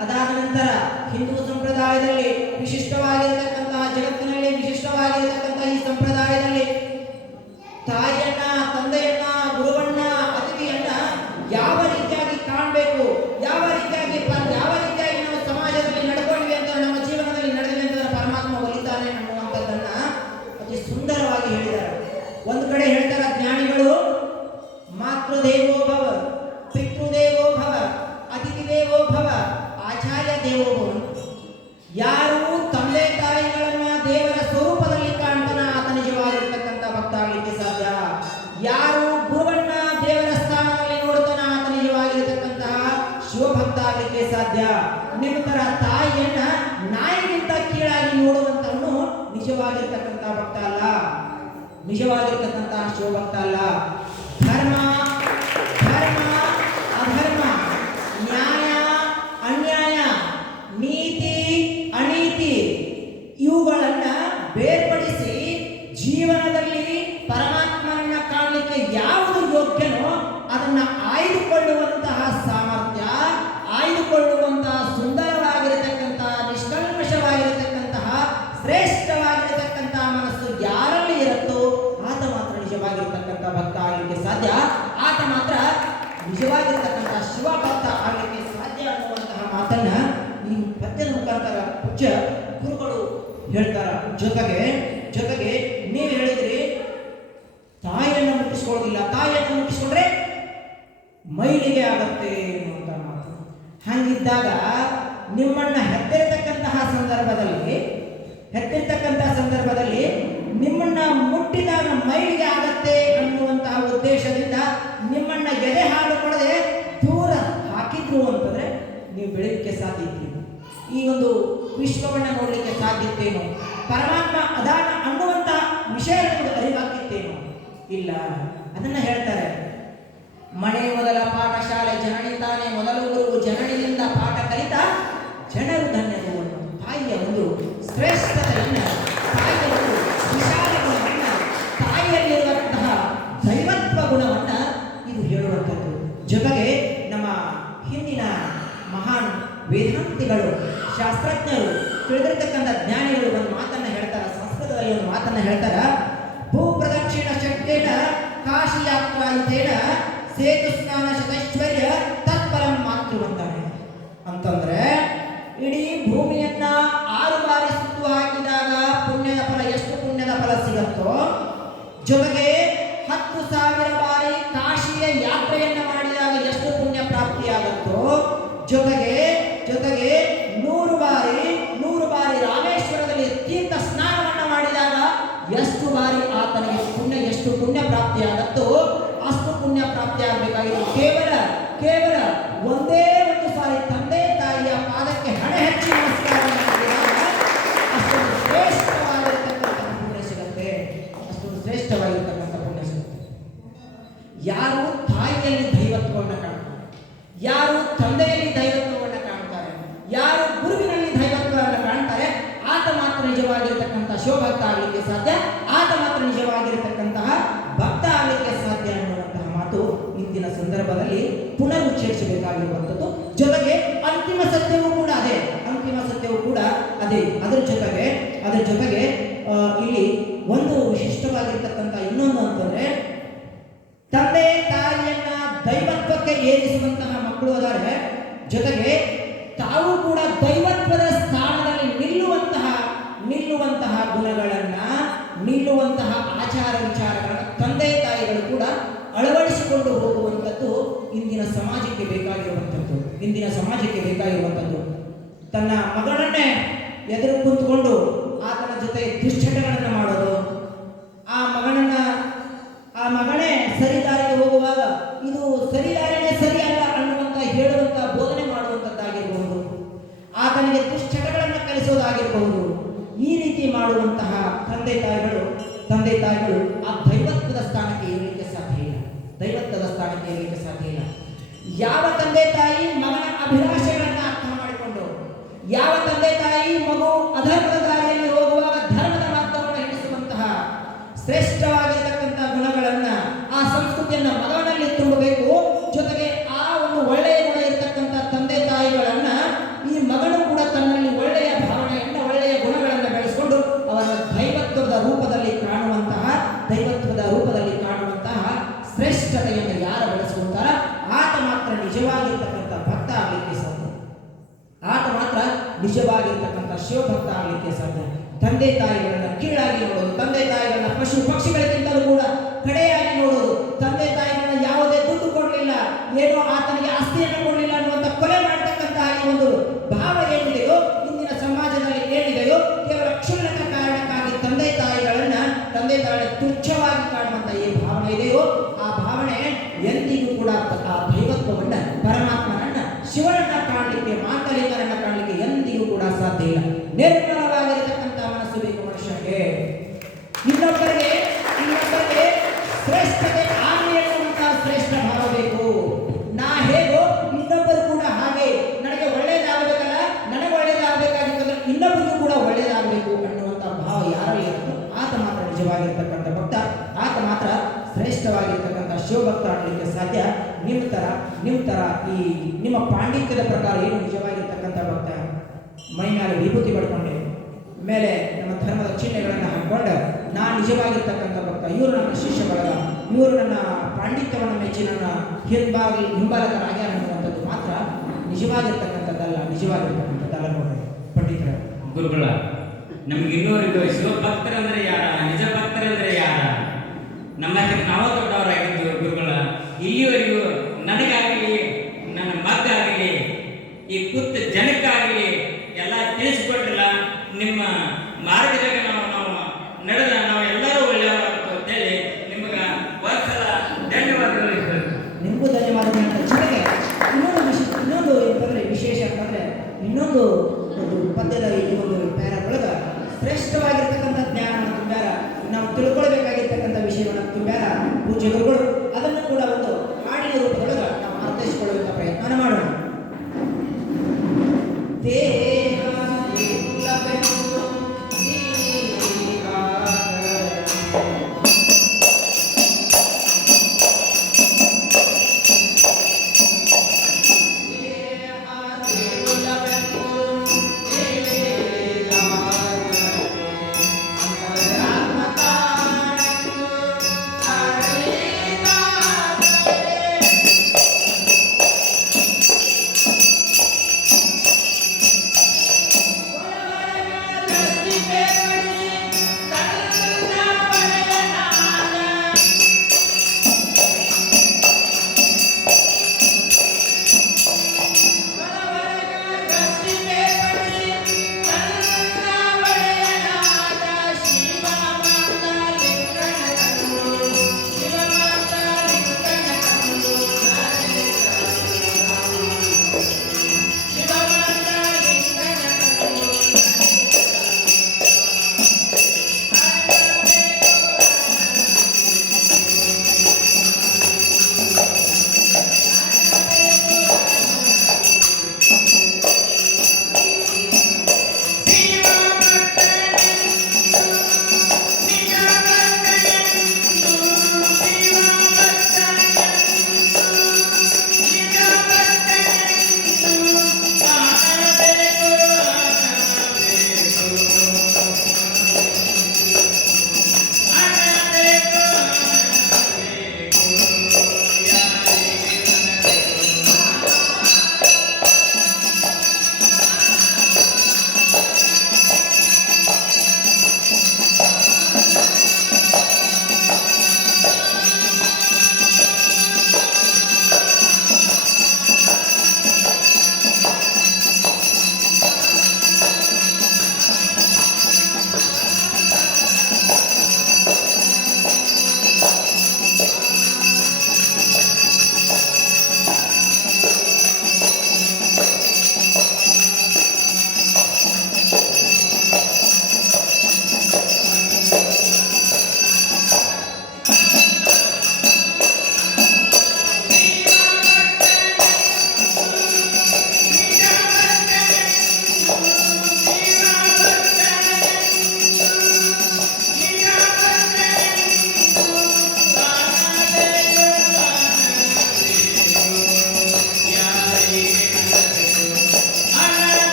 ಅದಾದ ನಂತರ ಹಿಂದೂ ಸಂಪ್ರದಾಯದಲ್ಲಿ ವಿಶಿಷ್ಟವಾಗಿರತಕ್ಕಂತಹ, ಜಗತ್ತಿನಲ್ಲಿ ವಿಶಿಷ್ಟವಾಗಿರತಕ್ಕಂತಹ ಈ ಸಂಪ್ರದಾಯದಲ್ಲಿ ತಾಯಿಯನ್ನ, ತಂದೆಯನ್ನ, ಗುರುವನ್ನ, ಅತಿಥಿಯನ್ನ ಯಾವ ರೀತಿಯಾಗಿ ಕಾಣಬೇಕು, ಯಾವ ರೀತಿಯಾಗಿ ನಾವು ಸಮಾಜದಲ್ಲಿ ನಡ್ಕೊಂಡ್ವಿ ಅಂತ, ನಮ್ಮ ಜೀವನದಲ್ಲಿ ನಡೆದ್ವಿ ಅಂತ ಪರಮಾತ್ಮ ಒಲಿತಾನೆ ಅನ್ನುವಂಥದ್ದನ್ನ ಅತಿ ಸುಂದರವಾಗಿ ಹೇಳಿದ್ದಾರೆ. ಒಂದು ಕಡೆ ಹೇಳ್ತಾರೆ ಜ್ಞಾನಿಗಳು, ಮಾತೃದೇವೋ ಭವ, ಪಿತೃದೇವೋ ಭವ, ಅತಿಥಿ ದೇವೋ ಭವ, ಆಚಾರ್ಯ ದೇವೋ ಭವ. ಯಾರು ತಂದೆ ತಾಯಿಗಳನ್ನ ದೇವರ ಸ್ವರೂಪದಲ್ಲಿ ಕಾಣ್ತಾನ ಆತ ನಿಜವಾಗಿರ್ತಕ್ಕಂಥ ಭಕ್ತ ಆಗಲಿಕ್ಕೆ ಸಾಧ್ಯ. ಯಾರು ಗುರುವನ್ನ ದೇವರ ಸ್ಥಾನದಲ್ಲಿ ನೋಡ್ತಾನ ಆತ ನಿಜವಾಗಿರ್ತಕ್ಕಂತಹ ಶಿವಭಕ್ತ ಆಗಲಿಕ್ಕೆ ಸಾಧ್ಯ. ನಿಮ್ಮ ತರ ತಾಯಿಯನ್ನ ನಾಯಿಗಿಂತ ಕೀಳಾಗಿ ನೋಡುವಂತವನು ನಿಜವಾಗಿರ್ತಕ್ಕಂಥ ಭಕ್ತ ಅಲ್ಲ, ನಿಜವಾಗಿರ್ತಕ್ಕಂತಹ ಶಿವಭಕ್ತ ಅಲ್ಲ. ಧರ್ಮ, ಧರ್ಮ, ಅಧರ್ಮ, ನ್ಯಾಯ, ಅನ್ಯಾಯ, ನೀತಿ, ಅನೀತಿ ಇವುಗಳನ್ನ ಬೇರ್ಪಡಿಸಿ ಜೀವನದಲ್ಲಿ ಪರಮಾತ್ಮನನ್ನ ಕಾಣಲಿಕ್ಕೆ ಯಾವುದು ಯೋಗ್ಯನೋ ಅದನ್ನ ಆಯ್ದುಕೊಳ್ಳುವಂತಹ ಸಾಮರ್ಥ್ಯ, ಆಯ್ದುಕೊಳ್ಳುವಂತಹ ಸುಂದರವಾಗಿರತಕ್ಕಂತಹ, ನಿಷ್ಕಲ್ಮಶವಾಗಿರತಕ್ಕಂತಹ, ಶ್ರೇಷ್ಠವಾಗಿರತಕ್ಕಂತಹ ಮನಸ್ಸು ಯಾರಲ್ಲಿ ಇರುತ್ತೋ ಆತ ಮಾತ್ರ ನಿಜವಾಗಿರ್ತಕ್ಕಂಥ ಭಕ್ತ ಆಗಲಿಕ್ಕೆ ಸಾಧ್ಯ. ಆತ ಮಾತ್ರ ನಿಜವಾಗಿರ್ತಕ್ಕಂಥ ಶಿವ ಭಕ್ತ ಆಗಲಿಕ್ಕೆ ಸಾಧ್ಯ ಅನ್ನುವಂತಹ ಮಾತನ್ನ ಈ ಪದ್ಯದ ಮುಖಾಂತರ ಪೂಜ್ಯ ಗುರುಗಳು ಹೇಳ್ತಾರ. ಜೊತೆಗೆ ನೀವು ಹೇಳಿದ್ರಿ ತಾಯಿಯನ್ನು ಮುಟ್ಟಿಸ್ಕೊಳ್ಳೋದಿಲ್ಲ, ತಾಯಿಯನ್ನು ಮುಟ್ಟಿಸ್ಕೊಂಡ್ರೆ ಮೈಲಿಗೆ ಆಗತ್ತೆ ಅನ್ನುವಂಥ ಮಾತು. ಹಾಗಿದ್ದಾಗ ನಿಮ್ಮನ್ನ ಹೆತ್ತಿರ್ತಕ್ಕಂತಹ ಸಂದರ್ಭದಲ್ಲಿ ನಿಮ್ಮನ್ನ ಮುಟ್ಟಿದಾಗ ಮೈಲಿಗೆ ಆಗತ್ತೆ ಅನ್ನುವಂತಹ ಉದ್ದೇಶದಿಂದ ನಿಮ್ಮನ್ನ ಎದೆ ಹಾಲು ಕೊಡದೆ ದೂರ ಹಾಕಿದ್ರು ಅಂತಂದ್ರೆ ನೀವು ಬೆಳೀಲಿಕ್ಕೆ ಸಾಧ್ಯ ಇದ್ದೀರಿ. ಈ ಒಂದು ವಿಶ್ವವನ್ನ ನೋಡ್ಲಿಕ್ಕೆ ಸಾಧ್ಯ ಇತ್ತೇನೋ, ಪರಮಾತ್ಮ ಅದಾನ ಅನ್ನುವಂತ ವಿಷಯ ನಿಮಗೆ ಅರಿವಾಗ್ತಿತ್ತೇನೋ? ಇಲ್ಲ. ಅದನ್ನ ಹೇಳ್ತಾರೆ, ಮನೆ ಮೊದಲ ಪಾಠಶಾಲೆ, ಜನನಿ ತಾನೇ ಮೊದಲು ಗುರು, ಜನನಿಯಿಂದ ಪಾಠ ಕಲಿತ ಜನರು ಧನ್ಯರು. ತಾಯಿಯ ಒಂದು ಶ್ರೇಷ್ಠತೆಯನ್ನ, ತಾಯಿಯ ಒಂದು ವಿಶಾಲ ಗುಣವನ್ನ, ತಾಯಿಯಲ್ಲಿರುವಂತಹ ದೈವತ್ವ ಗುಣವನ್ನ ಇದು ಹೇಳುವಂಥದ್ದು. ಜೊತೆಗೆ ನಮ್ಮ ಹಿಂದಿನ ಮಹಾನ್ ವೇದಾಂತಿಗಳು, ಶಾಸ್ತ್ರಜ್ಞರು, ತಿಳಿದಿರ್ತಕ್ಕಂಥ ಜ್ಞಾನಿಗಳು ಒಂದು ಮಾತನ್ನ ಹೇಳ್ತಾರೆ, ಸಂಸ್ಕೃತದಲ್ಲಿ ಒಂದು ಮಾತನ್ನ ಹೇಳ್ತಾರ. ಭೂ ಪ್ರದಕ್ಷಿಣ ಶಕ್ತೇನ ಕಾಶಿ ಯಾತ್ರಾಂತೇನ ಸೇತು ಸ್ನಾನ ಶತೈಶ್ವರ್ಯ ತತ್ಪರಂ ಮಾತೃವಂತಾನೆ ಅಂತಂದ್ರೆ, ಇಡೀ ಭೂಮಿಯನ್ನ 6 ಬಾರಿ ಸುತ್ತು ಹಾಕಿದಾಗ ಪುಣ್ಯದ ಫಲ, ಎಷ್ಟು ಪುಣ್ಯದ ಫಲ ಸಿಗತ್ತೋ, ಜೊತೆಗೆ 10,000 ಬಾರಿ ಕಾಶಿಯ ಯಾತ್ರೆಯನ್ನ ಮಾಡಿದಾಗ ಎಷ್ಟು ಪುಣ್ಯ ಪ್ರಾಪ್ತಿಯಾಗುತ್ತೋ, ಜೊತೆಗೆ 100 ಬಾರಿ ರಾಮೇಶ್ವರದಲ್ಲಿ ತೀರ್ಥ ಸ್ನಾನವನ್ನ ಮಾಡಿದಾಗ ಎಷ್ಟು ಬಾರಿ ಆತನಿಗೆ ಎಷ್ಟು ಪುಣ್ಯ ಪ್ರಾಪ್ತಿಯಾಗತ್ತೋ ಅಷ್ಟು ಪುಣ್ಯ ಪ್ರಾಪ್ತಿ ಆಗಬೇಕಾಗಿದೆ. ಕೇವಲ ಒಂದೇ ಒಂದು ಸಾರಿ ತಂದೆ ತಾಯಿಯ ಪಾದಕ್ಕೆ ಹಣೆ ಹಚ್ಚಿ ನಮಸ್ಕಾರ ಮಾಡಿದಾಗ ಅಷ್ಟೊಂದು ಶ್ರೇಷ್ಠವಾಗಿರತಕ್ಕಂಥ ಪುಣ್ಯ ಸಿಗುತ್ತೆ, ಅಷ್ಟೊಂದು ಶ್ರೇಷ್ಠವಾಗಿರತಕ್ಕಂಥ ಪುಣ್ಯ ಸಿಗುತ್ತೆ. ಯಾರು ತಾಯಿಯಲ್ಲಿ ದೈವತ್ವವನ್ನು ಕಾಣ್ತಾರೆ, ಯಾರು ತಂದೆಯಲ್ಲಿ ದೈವತ್ವವನ್ನು ಕಾಣ್ತಾರೆ, ಯಾರು ಗುರುವಿನಲ್ಲಿ ದೈವತ್ವವನ್ನು ಕಾಣ್ತಾರೆ, ಆತ ಮಾತ್ರ ನಿಜವಾಗಿರತಕ್ಕಂಥ ಶಿವಭಕ್ತ ಆಗಲಿಕ್ಕೆ ಸಾಧ್ಯ, ಆತ ಮಾತ್ರ ನಿಜವಾಗಿರತಕ್ಕಂತಹ ಭಕ್ತ ಆಗಲಿಕ್ಕೆ ಸಾಧ್ಯ ಅನ್ನುವಂತಹ ಮಾತು ಇಂದಿನ ಸಂದರ್ಭದಲ್ಲಿ ಪುನರುಚ್ಚರಿಸಬೇಕಾಗಿರುವಂಥದ್ದು. ಜೊತೆಗೆ ಅಂತಿಮ ಸತ್ಯವೂ ಕೂಡ ಅದೇ. ಅದರ ಜೊತೆಗೆ ಇಲ್ಲಿ ಒಂದು ವಿಶಿಷ್ಟವಾಗಿರ್ತಕ್ಕಂಥ ಇನ್ನೊಂದು ಅಂತಂದ್ರೆ, ತಂದೆ ತಾಯಿಯನ್ನ ದೈವತ್ವಕ್ಕೆ ಏರಿಸುವಂತಹ ಮಕ್ಕಳು ಅದಾರೆ, ಜೊತೆಗೆ ತಾವು ಕೂಡ ದೈವತ್ವದ ಸ್ಥಾನದಲ್ಲಿ ನಿಲ್ಲುವಂತಹ ಗುಣಗಳನ್ನ, ನಿಲ್ಲುವಂತಹ ಆಚಾರ ವಿಚಾರಗಳನ್ನ ತಂದೆ ತಾಯಿಗಳು ಕೂಡ ಅಳವಡಿಸಿಕೊಂಡು ಹೋಗುವಂಥದ್ದು ಇಂದಿನ ಸಮಾಜಕ್ಕೆ ಬೇಕಾಗಿರುವಂಥದ್ದು. ತನ್ನ ಮಗಳನ್ನೇ ಎದುರು ಕುಂತ್ಕೊಂಡು ಆತನ ಜೊತೆ ದುಶ್ಚಟಗಳನ್ನು ಮಾಡೋದು, ಆ ಮಗನೇ ಸರಿದಾರಿಗೆ ಹೋಗುವಾಗ ಇದು ಸರಿದಾರಿನೇ ಸರಿಯಲ್ಲ ಅನ್ನುವಂತ ಹೇಳುವಂತ ಬೋಧನೆ ಮಾಡುವಂಥದ್ದಾಗಿರಬಹುದು, ಆತನಿಗೆ ದುಶ್ಚಟಗಳನ್ನು ಕಲಿಸೋದಾಗಿರಬಹುದು. ಈ ರೀತಿ ಮಾಡುವಂತಹ ತಂದೆ ತಾಯಿಗಳು ಆ ದೈವತ್ವದ ಸ್ಥಾನಕ್ಕೆ ಏರಲಿಕ್ಕೆ ಸಾಧ್ಯ ಇಲ್ಲ. ಯಾವ ತಂದೆ ತಾಯಿ ಮಗನ ಅಭಿಲಾಷೆಗಳನ್ನ ಅರ್ಥ ಮಾಡಿಕೊಂಡು, ಯಾವ ತಂದೆ ತಾಯಿ ಮಗು ಅಧರ್ಮದ ದಾರಿಯಲ್ಲಿ ಹೋಗುವಾಗ ಧರ್ಮದ ಮಾರ್ಗವನ್ನು ಹಿಡಿಸುವಂತಹ ಶ್ರೇಷ್ಠವಾಗಿರತಕ್ಕಂಥ ಗುಣಗಳನ್ನ, ಆ ಸಂಸ್ಕೃತಿಯನ್ನ ಮಗನಲ್ಲಿ ತುಂಬಬೇಕು, ಜೊತೆಗೆ ಆ ಒಂದು ಒಳ್ಳೆಯ ಗುಣ ಇರತಕ್ಕಂಥ ತಂದೆ ತಾಯಿಗಳನ್ನ ನಿಜವಾಗಿರ್ತಕ್ಕಂಥ ಶಿವಭಕ್ತ ಆಗಲಿಕ್ಕೆ ಸಾಧ್ಯ. ತಂದೆ ತಾಯಿಗಳನ್ನ ಕೀಳಾಗಿ ನೋಡೋದು, ತಂದೆ ತಾಯಿಗಳನ್ನ ಪಶು ಪಕ್ಷಿಗಳಿಗಿಂತಲೂ ಕೂಡ ಕಡೆಯಾಗಿ ನೋಡೋದು, ತಂದೆ ತಾಯಿಗಳನ್ನ ಯಾವುದೇ ದುಡ್ಡು ಕೊಡಲಿಲ್ಲ, ಏನೋ ಆತನಿಗೆ ಆಸ್ತಿಯನ್ನು ಕೊಡಲಿಲ್ಲ ಅನ್ನುವಂಥ ಕೊಲೆ ಮಾಡತಕ್ಕಂತಹ ಈ ಒಂದು ಭಾವ ಏನಿದೆಯೋ, ಇಂದಿನ ಸಮಾಜದಲ್ಲಿ ಏನಿದೆಯೋ, ಕೇವಲ ಕ್ಷುಲ್ಲಕ ಕಾರಣಕ್ಕಾಗಿ ತಂದೆ ತಾಯಿಗಳನ್ನ ತುಚ್ಛವಾಗಿ ಕಾಣುವಂತ ಈ ಭಾವನೆ ಇದೆಯೋ, ಆ ಭಾವನೆ ಎಂದಿಗೂ ಕೂಡ ಆ ದೈವತ್ವವನ್ನ, ಪರಮಾತ್ಮನನ್ನ, ಶಿವನನ್ನ ಕಾಣಲಿಕ್ಕೆ, ಮಾತಲಿಂಗನನ್ನ ಕಾಣಲಿಕ್ಕೆ ಎಂದಿಗೂ ಕೂಡ ಸಾಧ್ಯ ಇಲ್ಲ. ನಿರ್ಮಲವಾಗಿರತಕ್ಕಂಥ ಮನಸ್ಸು ಬೇಕು ಮನುಷ್ಯನಿಗೆ. ಇನ್ನೊಬ್ಬರಿಗೆ ಶ್ರೇಷ್ಠತೆ ಆಗಲಿ ಎನ್ನುವಂತಹ ಶ್ರೇಷ್ಠ ಭಾವ ಬೇಕು. ನಾ ಹೇಗೋ ಇನ್ನೊಬ್ಬರು ಕೂಡ ಹಾಗೆ, ನನಗೆ ಒಳ್ಳೇದಾಗಬೇಕಲ್ಲ, ನನಗೆ ಒಳ್ಳೇದಾಗಬೇಕಾಗಿತ್ತಂದ್ರೆ ಇನ್ನೊಬ್ಬರಿಗೂ ಕೂಡ ಒಳ್ಳೇದಾಗಬೇಕು ಅನ್ನುವಂಥ ಭಾವ ಯಾರಲ್ಲಿ ಇರುತ್ತೋ ಆತ ಮಾತ್ರ ನಿಜವಾಗಿರ್ತಕ್ಕಂಥ ಭಕ್ತ, ಆತ ಮಾತ್ರ ಶ್ರೇಷ್ಠವಾಗಿರ್ತಕ್ಕಂಥ ಶಿವಭಕ್ತ ಆಗಲಿಕ್ಕೆ ಸಾಧ್ಯ. ನಿಮ್ಮ ತರ ಈ ನಿಮ್ಮ ಪಾಂಡಿತ್ಯದ ಪ್ರಕಾರ ಏನು ನಿಜವಾಗಿರ್ತಕ್ಕಂಥ ಭಕ್ತ, ಮೈ ಮೇಲೆ ವಿಭೂತಿ ಪಡ್ಕೊಂಡೆ, ಮೇಲೆ ನಮ್ಮ ಧರ್ಮದ ಚಿಹ್ನೆಗಳನ್ನು ಹಾಕೊಂಡು ನಾನು ನಿಜವಾಗಿರ್ತಕ್ಕಂಥ ಭಕ್ತ, ಇವರು ನನ್ನ ಶಿಷ್ಯ ಬಳಗ, ಇವರು ನನ್ನ ಪಾಂಡಿತ್ಯವನ್ನು ಮೆಚ್ಚಿ ನನ್ನ ಹಿಂಬಾಲಕರಾಗಿ ಅನ್ನುವಂಥದ್ದು ಮಾತ್ರ ನಿಜವಾಗಿರ್ತಕ್ಕಂಥದ್ದಲ್ಲ, ನಿಜವಾಗಿರ್ತಕ್ಕಂಥದ್ದಲ್ಲ ನೋಡ್ರಿ ಪಂಡಿತರ ಗುರುಗಳ. ನಮ್ಗೆ ಇನ್ನೂವರೆಗೂ ಶಿವಭಕ್ತರಂದ್ರೆ ಯಾರ, ನಿಜ ಭಕ್ತರಂದ್ರೆ ಯಾರ, ನಮ್ಮ ನಾವು ದೊಡ್ಡವರಾಗಿದ್ದು ಗುರುಗಳ. ಇಲ್ಲಿವರೆಗೂ ನನಗಾಗಲಿ, ನನ್ನ ಮಗ್ಗಾಗಲಿ, ಈ ಕೂತ ಜನಕ್ಕಾಗಲಿ ಎಲ್ಲ ತಿಳಿಸ್ಕೊಟ್ರಲ್ಲ. ನಿಮ್ಮ ಮಾರ್ಗದಾಗ ನಾವು ನಡೆದ ನಾವು ಎಲ್ಲರೂ ಒಳ್ಳೆಯವರು ಅಂತೇಳಿ ನಿಮ್ಗೆ ಒಂದ್ಸಲ ಧನ್ಯವಾದಗಳು. ನಿಮಗೂ ಧನ್ಯವಾದಗಳು. ಜೊತೆಗೆ ಇನ್ನೊಂದು ಅಂತಂದ್ರೆ ವಿಶೇಷ ಅಂತಂದ್ರೆ ಇನ್ನೊಂದು ಒಂದು ಪದ್ಯದ ಈ ಒಂದು ಪ್ಯಾರಾದೊಳಗ ಶ್ರೇಷ್ಠವಾಗಿರ್ತಕ್ಕಂಥ ಜ್ಞಾನವನ್ನು ತುಂಬ್ಯಾರ, ನಾವು ತಿಳ್ಕೊಳ್ಬೇಕಾಗಿರ್ತಕ್ಕಂಥ ವಿಷಯವನ್ನು ತುಂಬ್ಯಾರ ಪೂಜ್ಯ ಗುರುಗಳು. ಅದನ್ನು ಕೂಡ ಒಂದು ಹಾಡಿನ ರೂಪದೊಳಗ ನಾವು ಅರ್ಥೈಸಿಕೊಳ್ಳುವಂಥ ಪ್ರಯತ್ನ ಮಾಡೋಣ.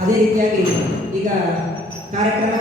ಅದೇ ರೀತಿಯಾಗಿ ಈಗ ಕಾರ್ಯಕ್ರಮ